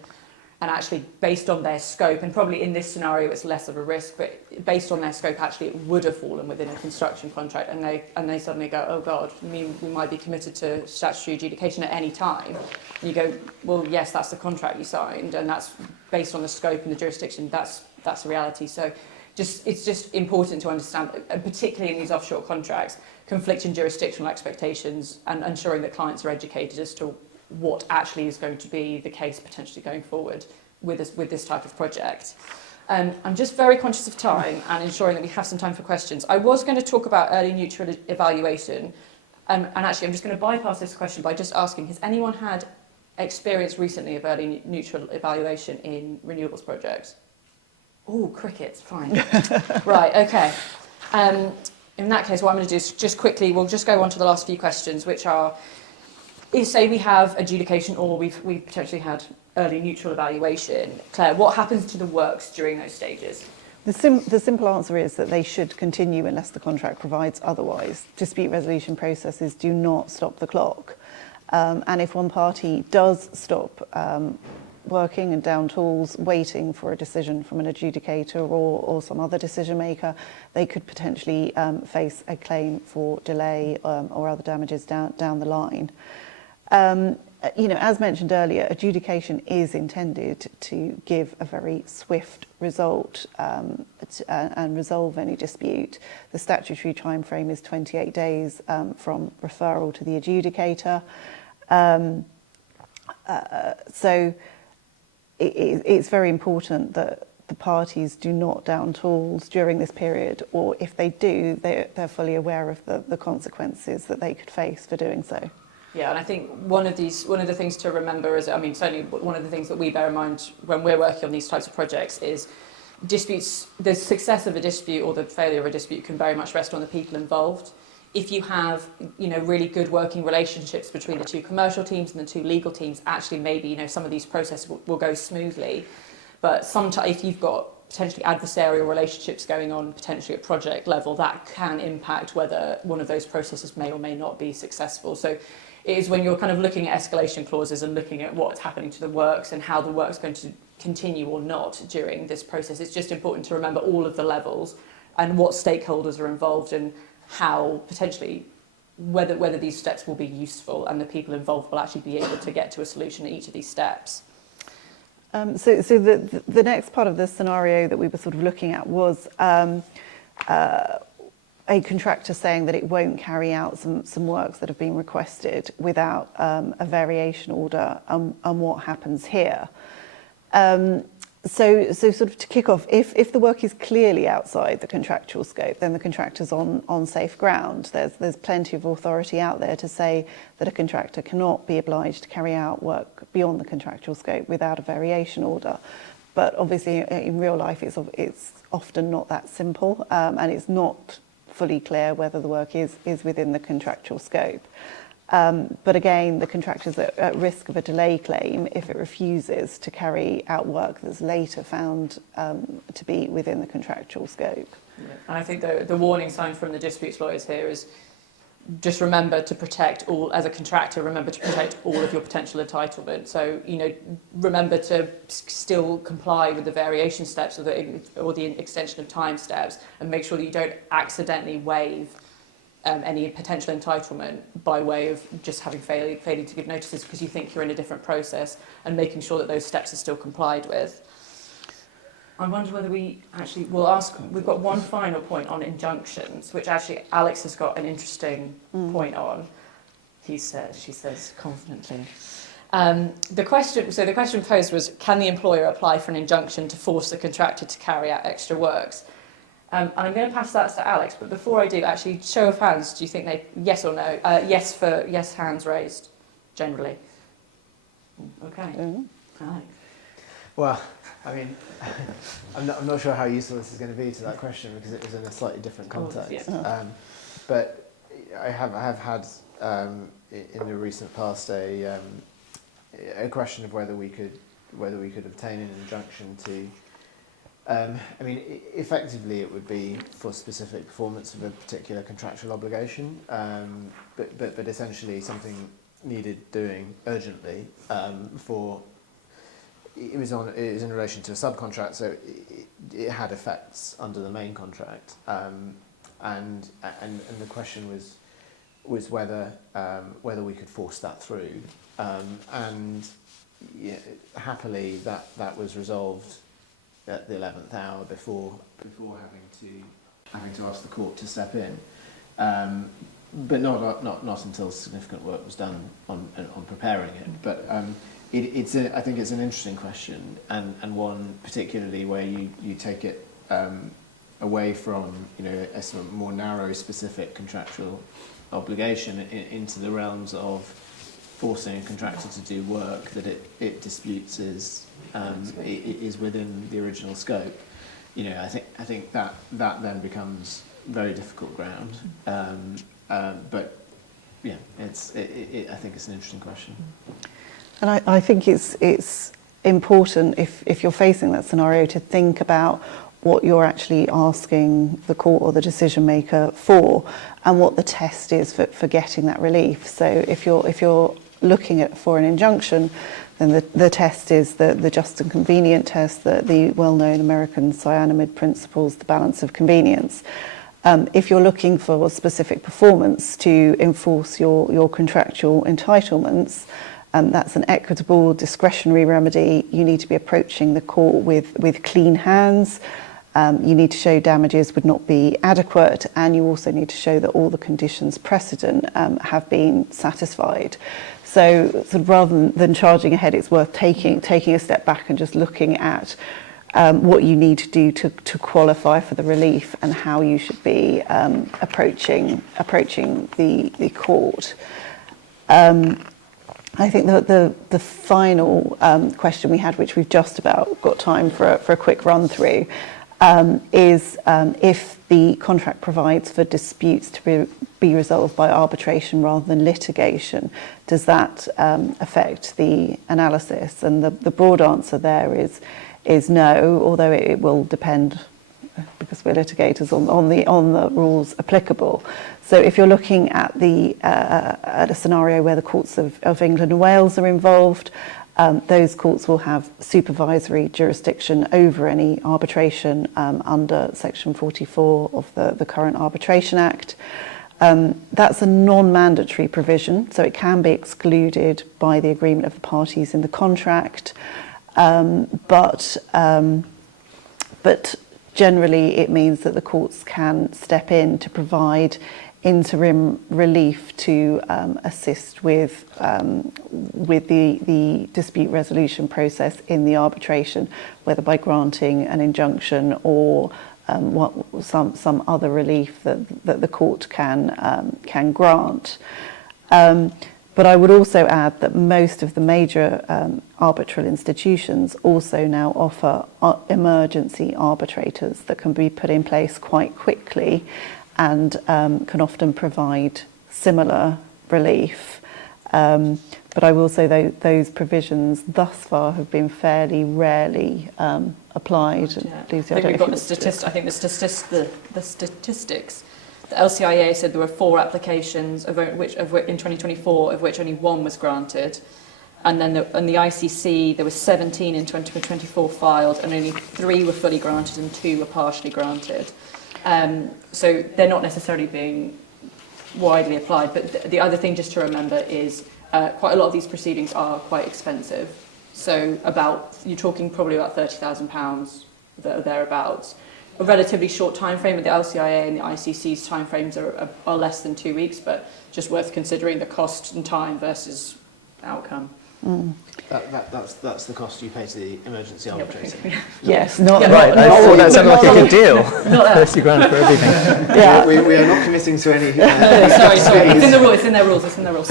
and actually based on their scope, and probably in this scenario it's less of a risk, but based on their scope actually it would have fallen within a construction contract, and they suddenly go, oh God, we might be committed to statutory adjudication at any time. And you go, well yes, that's the contract you signed and that's based on the scope and the jurisdiction, that's the reality. So it's just important to understand, and particularly in these offshore contracts, conflicting jurisdictional expectations and ensuring that clients are educated as to what actually is going to be the case potentially going forward with this type of project. I'm just very conscious of time and ensuring that we have some time for questions. I was going to talk about early neutral evaluation, and actually I'm just going to bypass this question by just asking, has anyone had experience recently of early neutral evaluation in renewables projects? Oh, crickets, fine. Right, okay. In that case, what I'm going to do is just quickly, we'll just go on to the last few questions, which are, say we have adjudication or we've potentially had early neutral evaluation. Claire, what happens to the works during those stages? The simple answer is that they should continue unless the contract provides otherwise. Dispute resolution processes do not stop the clock. And if one party does stop working and down tools, waiting for a decision from an adjudicator or some other decision maker, they could potentially face a claim for delay or other damages down the line. As mentioned earlier, adjudication is intended to give a very swift result and resolve any dispute. The statutory time frame is 28 days from referral to the adjudicator. So it's very important that the parties do not down tools during this period, or if they do, they're fully aware of the consequences that they could face for doing so. Yeah, and I think one of the things to remember is, certainly one of the things that we bear in mind when we're working on these types of projects is disputes, the success of a dispute or the failure of a dispute can very much rest on the people involved. if you have, really good working relationships between the two commercial teams and the two legal teams, actually maybe, some of these processes will go smoothly. But sometimes if you've got potentially adversarial relationships going on, potentially at project level, that can impact whether one of those processes may or may not be successful. So it is when you're kind of looking at escalation clauses and looking at what's happening to the works and how the work's going to continue or not during this process, it's just important to remember all of the levels and what stakeholders are involved and how potentially whether these steps will be useful and the people involved will actually be able to get to a solution at each of these steps. So the next part of the scenario that we were sort of looking at was a contractor saying that it won't carry out some works that have been requested without a variation order, and what happens here. So sort of to kick off, if the work is clearly outside the contractual scope, then the contractor's on safe ground. There's plenty of authority out there to say that a contractor cannot be obliged to carry out work beyond the contractual scope without a variation order. But obviously in real life it's often not that simple, and it's not fully clear whether the work is within the contractual scope. But again, the contractor's at risk of a delay claim if it refuses to carry out work that's later found to be within the contractual scope. Yeah. And I think the warning sign from the disputes lawyers here is just remember to protect all, as a contractor, remember to protect all of your potential entitlement. So, remember to still comply with the variation steps or the extension of time steps, and make sure that you don't accidentally waive any potential entitlement by way of just failing to give notices because you think you're in a different process, and making sure that those steps are still complied with. I wonder whether we've got one final point on injunctions, which actually Alex has got an interesting point on. She says confidently. The question posed was, can the employer apply for an injunction to force the contractor to carry out extra works? And I'm going to pass that to Alex, but before I do, actually, show of hands, do you think yes or no? Yes, hands raised, generally. Okay. Alex. Well, I mean, I'm not sure how useful this is going to be to that question because it was in a slightly different context. Yeah. But I have had in the recent past a question of whether we could obtain an injunction to. Effectively, it would be for specific performance of a particular contractual obligation, but essentially something needed doing urgently It was in relation to a subcontract, so it had effects under the main contract, and the question was whether we could force that through, and happily that was resolved at the 11th hour before having to ask the court to step in, but not until significant work was done on preparing it, but. I think it's an interesting question, and one particularly where you take it away from a sort of more narrow, specific contractual obligation into the realms of forcing a contractor to do work that it disputes is within the original scope. I think that then becomes very difficult ground. But yeah, I think it's an interesting question. And I think it's important if you're facing that scenario to think about what you're actually asking the court or the decision maker for, and what the test is for getting that relief. So if you're looking for an injunction, then the test is the just and convenient test, the well-known American cyanamide principles, the balance of convenience. If you're looking for specific performance to enforce your contractual entitlements, that's an equitable, discretionary remedy. You need to be approaching the court with clean hands. You need to show damages would not be adequate, and you also need to show that all the conditions precedent have been satisfied. So sort of rather than charging ahead, it's worth taking a step back and just looking at what you need to do to qualify for the relief, and how you should be approaching the court. I think the final question we had, which we've just about got time for a quick run through, is if the contract provides for disputes to be resolved by arbitration rather than litigation, does that affect the analysis? And the broad answer there is no, although it will depend, because we're litigators, on the rules applicable. So if you're looking at a scenario where the courts of England and Wales are involved, those courts will have supervisory jurisdiction over any arbitration under Section 44 of the current Arbitration Act. That's a non-mandatory provision, so it can be excluded by the agreement of the parties in the contract, but generally it means that the courts can step in to provide interim relief to assist with the dispute resolution process in the arbitration, whether by granting an injunction or some other relief that the court can grant. But I would also add that most of the major arbitral institutions also now offer emergency arbitrators that can be put in place quite quickly and can often provide similar relief. But I will say those provisions thus far have been fairly rarely applied. Yeah. I think we've got the statistics. I think the statistics. The LCIA said there were 4 applications of which in 2024, of which only 1 was granted. And then in the ICC, there were 17 in 2024 filed, and only 3 were fully granted and 2 were partially granted. So they're not necessarily being widely applied. But the other thing just to remember is quite a lot of these proceedings are quite expensive. So you're talking probably about £30,000 thereabouts. A relatively short time frame with the LCIA and the ICC's time frames are less than 2 weeks, but just worth considering the cost and time versus outcome. Mm. That's the cost you pay to the emergency arbitrator. Yes, not Right, I thought that sounded like a good deal. 30 grand for everything. Yeah. We are not committing to any. Sorry, it's in the rules. It's in the rules.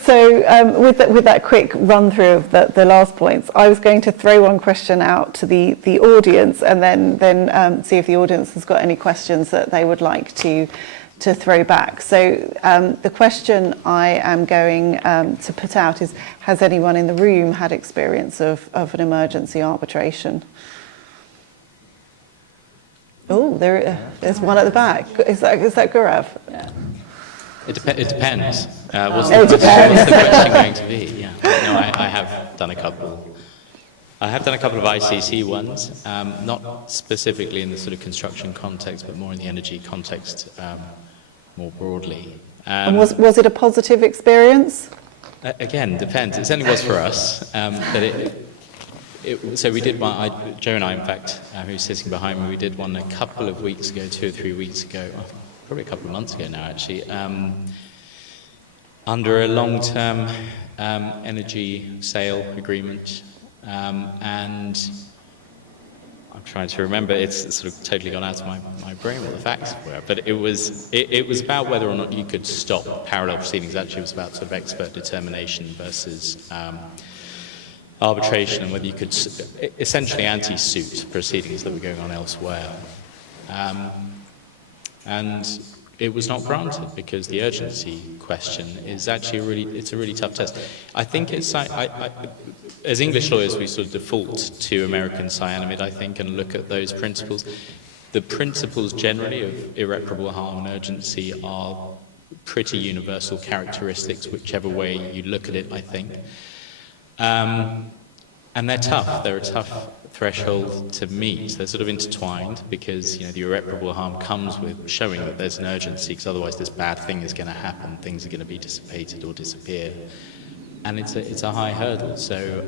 So with that quick run through of the last points, I was going to throw one question out to the audience and then see if the audience has got any questions that they would like to throw back. So the question I am going to put out is, has anyone in the room had experience of an emergency arbitration? Oh, there's one at the back. Is that Gaurav? Yeah. It depends. It What's depends. the question going to be? Yeah. No, I have done a couple. I have done a couple of ICC ones, not specifically in the sort of construction context, but more in the energy context, more broadly. And was it a positive experience? Again, depends. It certainly was for us. But so we did one. Joe and I, in fact, who's sitting behind me, we did one a couple of weeks ago, 2 or 3 weeks ago. Probably a couple of months ago now, actually, under a long-term energy sale agreement, and I'm trying to remember. It's sort of totally gone out of my brain what the facts were, but it was about whether or not you could stop parallel proceedings. Actually, it was about sort of expert determination versus arbitration, and whether you could essentially anti-suit proceedings that were going on elsewhere. And it was not granted because the urgency question is actually a really tough test. I think it's as English lawyers we sort of default to American cyanamide, I think, and look at those principles. The principles generally of irreparable harm and urgency are pretty universal characteristics, whichever way you look at it, I think. And they're tough. They're a tough threshold to meet. They're sort of intertwined because, the irreparable harm comes with showing that there's an urgency, because otherwise this bad thing is going to happen. Things are going to be dissipated or disappear. And it's a high hurdle. So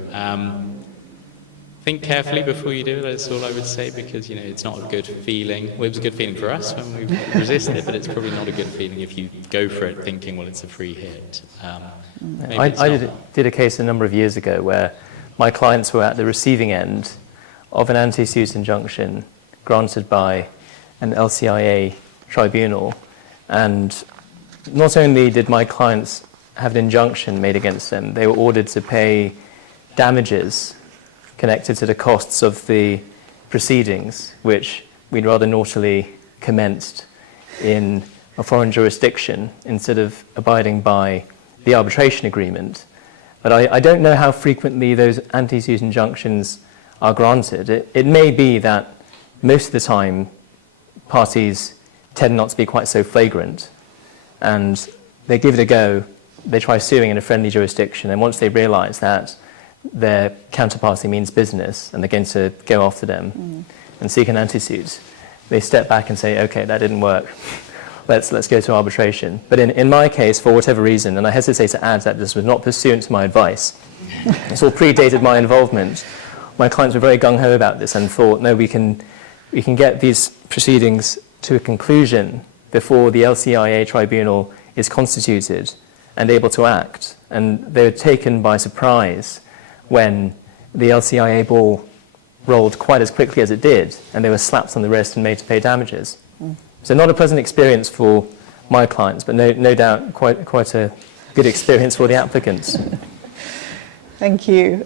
think carefully before you do it, that's all I would say, because, it's not a good feeling. Well, it was a good feeling for us when we resisted it, but it's probably not a good feeling if you go for it thinking, well, it's a free hit. I did a case a number of years ago where my clients were at the receiving end of an anti-suit injunction granted by an LCIA tribunal, and not only did my clients have an injunction made against them, they were ordered to pay damages connected to the costs of the proceedings, which we'd rather naughtily commenced in a foreign jurisdiction instead of abiding by the arbitration agreement. But I don't know how frequently those anti-suit injunctions are granted. It may be that most of the time parties tend not to be quite so flagrant, and they give it a go, they try suing in a friendly jurisdiction, and once they realise that their counterparty means business and they're going to go after them and seek an anti-suit, they step back and say, okay, that didn't work. Let's go to arbitration. But in my case, for whatever reason, and I hesitate to add that this was not pursuant to my advice, this all predated my involvement, my clients were very gung-ho about this and thought, no, we can get these proceedings to a conclusion before the LCIA tribunal is constituted and able to act. And they were taken by surprise when the LCIA ball rolled quite as quickly as it did, and they were slapped on the wrist and made to pay damages. So not a pleasant experience for my clients, but no doubt quite a good experience for the applicants. Thank you.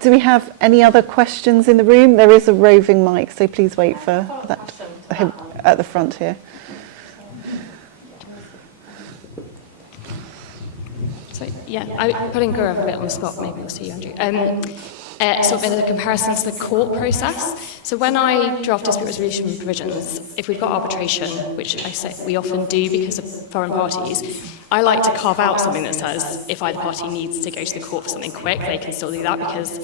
Do we have any other questions in the room? There is a roving mic, so please wait for that at the front here. So, yeah, I'm putting Gaurav a bit on the spot, maybe we'll see you, Andrew. Sort of in a comparison to the court process. So when I draft dispute resolution provisions, if we've got arbitration, which I say we often do because of foreign parties, I like to carve out something that says if either party needs to go to the court for something quick, they can still do that, because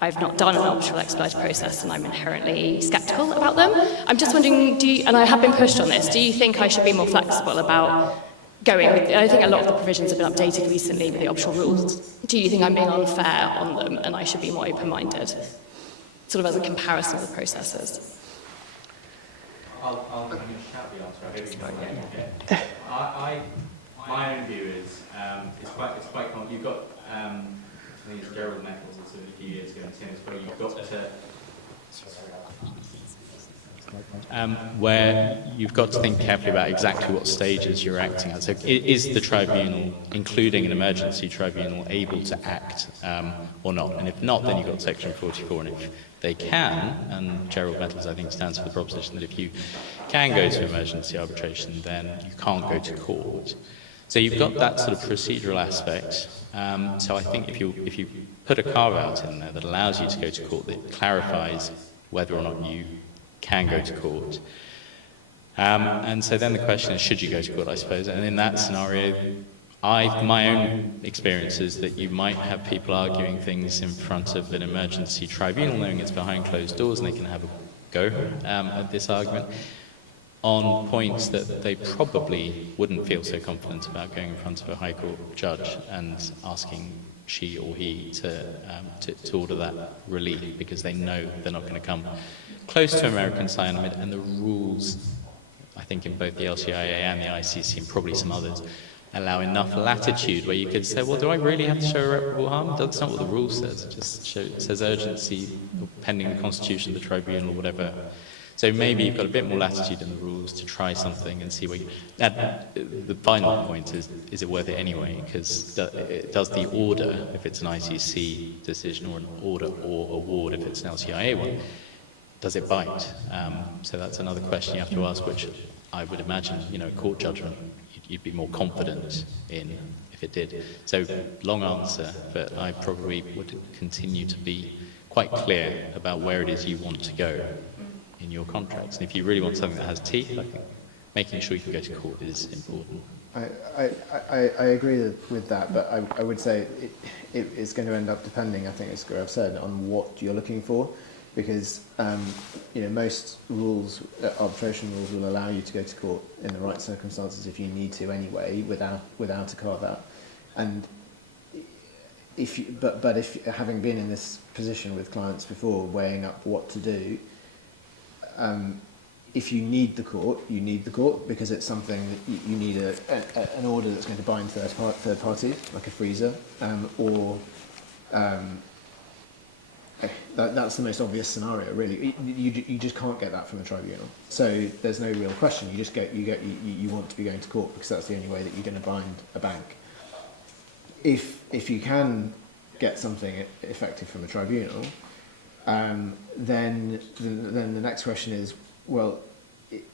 I've not done an arbitral expedited process and I'm inherently sceptical about them. I'm just wondering, and I have been pushed on this, do you think I should be more flexible about going with, I think a lot of the provisions have been updated recently with the offshore rules. Do you think I'm being unfair on them and I should be more open-minded? Sort of as a comparison of the processes. I'll shout the answer. My own view is it's quite common. You've got I think it's Gerald Nettles also a few years ago in tennis where you've got to where you've got to think carefully about exactly what stages you're acting at. So is the tribunal, including an emergency tribunal, able to act or not? And if not, then you've got Section 44. And if they can, and Gerald Nettles I think stands for the proposition that if you can go to emergency arbitration, then you can't go to court. So you've got that sort of procedural aspect. So I think if you put a carve-out in there that allows you to go to court, that clarifies whether or not you can go to court. And so then the question is, should you go to court, I suppose? And in that scenario, my own experience is that you might have people arguing things in front of an emergency tribunal, knowing it's behind closed doors and they can have a go at this argument on points that they probably wouldn't feel so confident about going in front of a High Court judge and asking she or he to order that relief, because they know they're not going to come close to American cyanamide, and the rules, I think in both the LCIA and the ICC and probably some others, allow enough latitude where you could say, well, do I really have to show irreparable harm? That's not what the rule says. It just says urgency pending the constitution of the tribunal or whatever. So maybe you've got a bit more latitude in the rules to try something and see where you... the final point is it worth it anyway? Because does the order, if it's an ICC decision, or an order or award if it's an LCIA one, does it bite? So that's another question you have to ask, which I would imagine, a court judgment, you'd be more confident in if it did. So long answer, but I probably would continue to be quite clear about where it is you want to go in your contracts. And if you really want something that has teeth, I think making sure you can go to court is important. I agree with that, but I would say it's going to end up depending, I think as Gaurav said, on what you're looking for, because most rules, arbitration rules, will allow you to go to court in the right circumstances if you need to anyway, without a carve out. And if having been in this position with clients before, weighing up what to do, if you need the court, you need the court, because it's something that you need an order that's going to bind third parties, like a freezer, that's the most obvious scenario, really. You just can't get that from a tribunal. So there's no real question. You want to be going to court because that's the only way that you're going to bind a bank. If you can get something effective from a tribunal, then the next question is, well,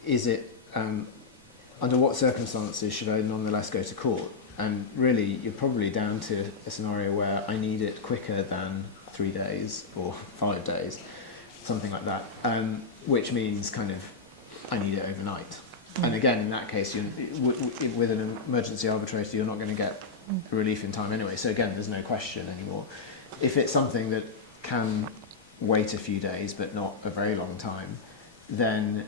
is it under what circumstances should I nonetheless go to court? And really, you're probably down to a scenario where I need it quicker than 3 days or 5 days, something like that, which means kind of I need it overnight. And again, in that case, with an emergency arbitrator, you're not going to get relief in time anyway. So again, there's no question anymore. If it's something that can wait a few days but not a very long time, then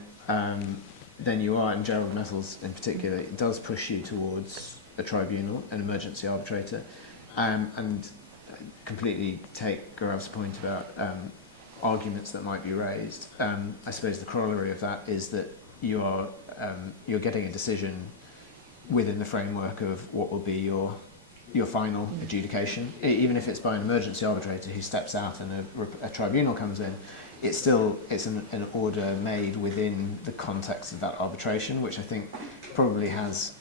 you are, and Gerald Metals in particular, it does push you towards a tribunal, an emergency arbitrator, and completely take Gaurav's point about arguments that might be raised. I suppose the corollary of that is that you're getting a decision within the framework of what will be your final adjudication, even if it's by an emergency arbitrator who steps out and a tribunal comes in. It's an order made within the context of that arbitration, which I think probably has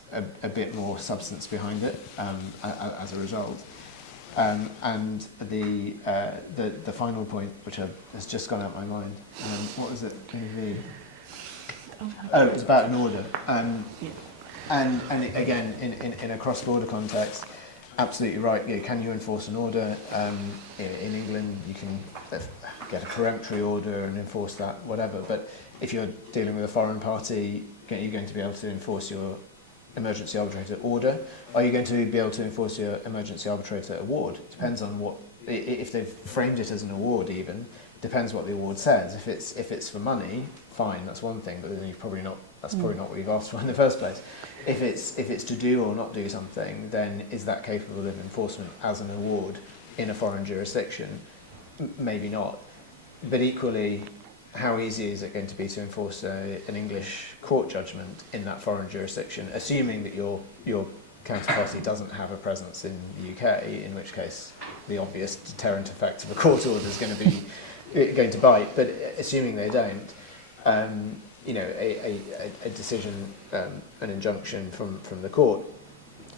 a bit more substance behind it as a result. And the final point, which has just gone out of my mind, what was it? Oh, it was about an order. And again, in a cross-border context, absolutely right. Can you enforce an order? In England, you can get a peremptory order and enforce that, whatever. But if you're dealing with a foreign party, are you going to be able to enforce your emergency arbitrator order? Are you going to be able to enforce your emergency arbitrator award? It depends on what, if they've framed it as an award even, depends what the award says. If it's for money, fine, that's one thing, but then that's probably not what you've asked for in the first place. If it's to do or not do something, then is that capable of enforcement as an award in a foreign jurisdiction? Maybe not. But equally, how easy is it going to be to enforce an English court judgment in that foreign jurisdiction, assuming that your counterparty doesn't have a presence in the UK, in which case the obvious deterrent effect of a court order is going to bite. But assuming they don't, a decision, an injunction from the court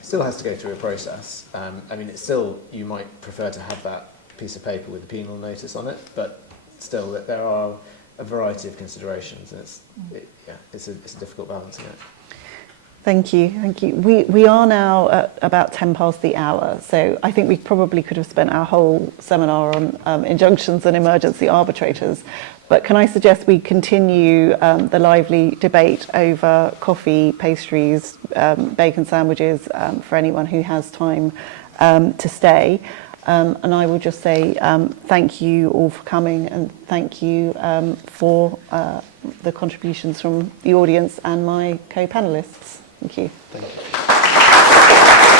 still has to go through a process. It's still, you might prefer to have that piece of paper with a penal notice on it, but still that there are a variety of considerations, and it's a difficult balancing act. Thank you. We are now at about 10 past the hour, so I think we probably could have spent our whole seminar on injunctions and emergency arbitrators. But can I suggest we continue the lively debate over coffee, pastries, bacon sandwiches for anyone who has time to stay. And I will just say thank you all for coming, and thank you for the contributions from the audience and my co-panelists. Thank you. Thank you.